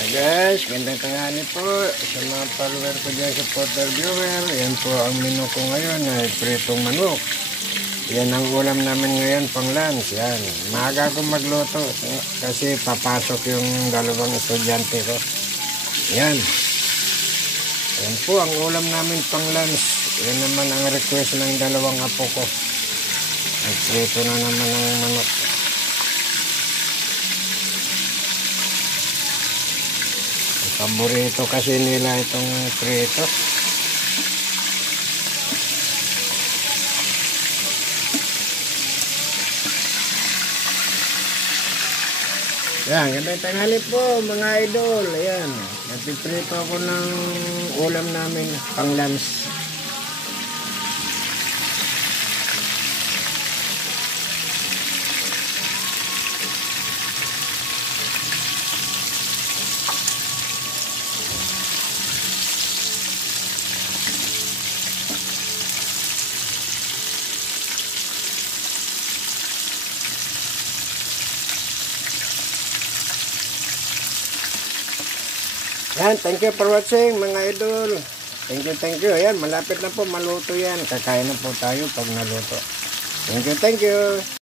Guys, gandang tanghali po sa mga follower ko dyan, supporter viewer. Yan po ang menu ko ngayon ay pritong manok. Yan ang ulam namin ngayon pang lunch. Yan, maaga ko magluto kasi papasok yung dalawang estudyante ko. Yan, yan po ang ulam namin pang lunch. Yan naman ang request ng dalawang apo ko. Nagprito na naman ng manok. Paborito kasi nila itong prito. Yan, gandang tanghali po mga idol. Ayan, napiprito ako ng ulam namin pang lunch. Yan, thank you for watching mga idol. Thank you. Ayan, malapit na po maluto yan. Kakain na po tayo pag naluto. Thank you.